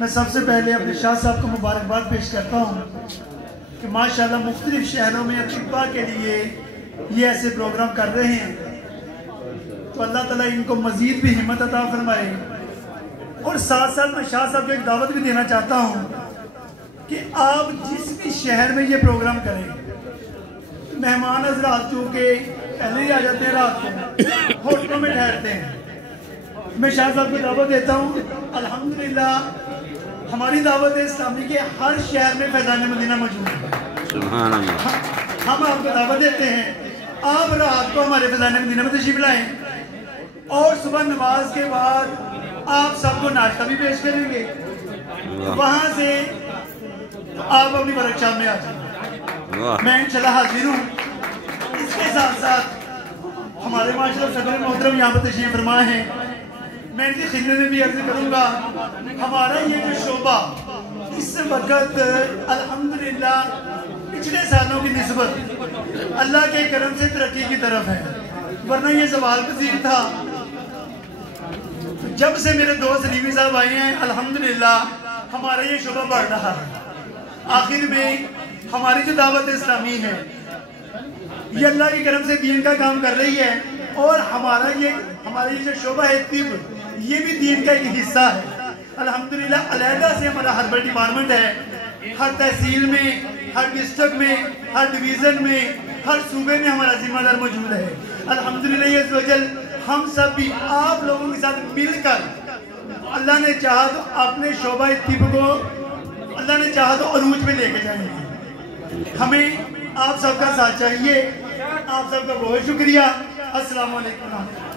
मैं सबसे पहले अपने शाह साहब को मुबारकबाद पेश करता हूँ कि माशाल्लाह मुख्तलिफ शहरों में अतिबा के लिए ये ऐसे प्रोग्राम कर रहे हैं, तो अल्लाह ताला इनको मज़ीद भी हिम्मत अता फरमाए। और साथ साथ मैं शाह साहब को एक दावत भी देना चाहता हूँ कि आप जिस भी शहर में ये प्रोग्राम करें, मेहमान हज़रात जो के पहले ही आ जाते हैं, रात को होटलों में ठहरते हैं, मैं शाह साहब को दावत देता हूँ। अल्हम्दुलिल्लाह हमारी दावत इस्लामी के हर शहर में फैज़ान मदीना मौजूद है। हम आपको दावत देते हैं, आप रात को हमारे फैज़ान मदीना में तशरीफ लाएं और सुबह नमाज के बाद आप सबको नाश्ता भी पेश करेंगे। वहाँ से आप अपनी वर्कशॉप में आ जाएंगे, मैं इंशाल्लाह हाजिर हूँ। इसके साथ साथ हमारे माशाल्लाह सदर मोहतरम यहाँ पर तशरीफ फरमा है, मैं इनकी खिदमत में भी अर्ज करूँगा। हमारा ये जो शोबा इस वक्त अल्हम्दुलिल्लाह पिछले सालों की निस्बत अल्लाह के करम से तरक्की की तरफ है, वरना ये सवाल पसीर था। तो जब से मेरे दोस्त सलीमी साहब आए हैं, अल्हम्दुलिल्लाह हमारा ये शोबा बढ़ रहा है। आखिर में हमारी जो दावत इस्लामी है ये अल्लाह के करम से दीन का काम कर रही है, और हमारा ये जो शोबा है तिब, ये भी दीन का एक हिस्सा है। अल्हम्दुलिल्लाह अलहदा से हमारा हर्बल डिपार्टमेंट है, हर तहसील में, हर डिस्ट्रिक्ट में, हर डिवीज़न में, हर सूबे में हमारा जिम्मेदार मौजूद है। अल्हम्दुलिल्लाह ये वजल हम सब भी आप लोगों के साथ मिलकर अल्लाह ने चाहा तो अपने शोबा तिब को अल्लाह ने चाहा तो अरूज पे लेके जाएंगे। हमें आप सबका साथ चाहिए। आप सबका बहुत शुक्रिया। अस्सलाम वालेकुम।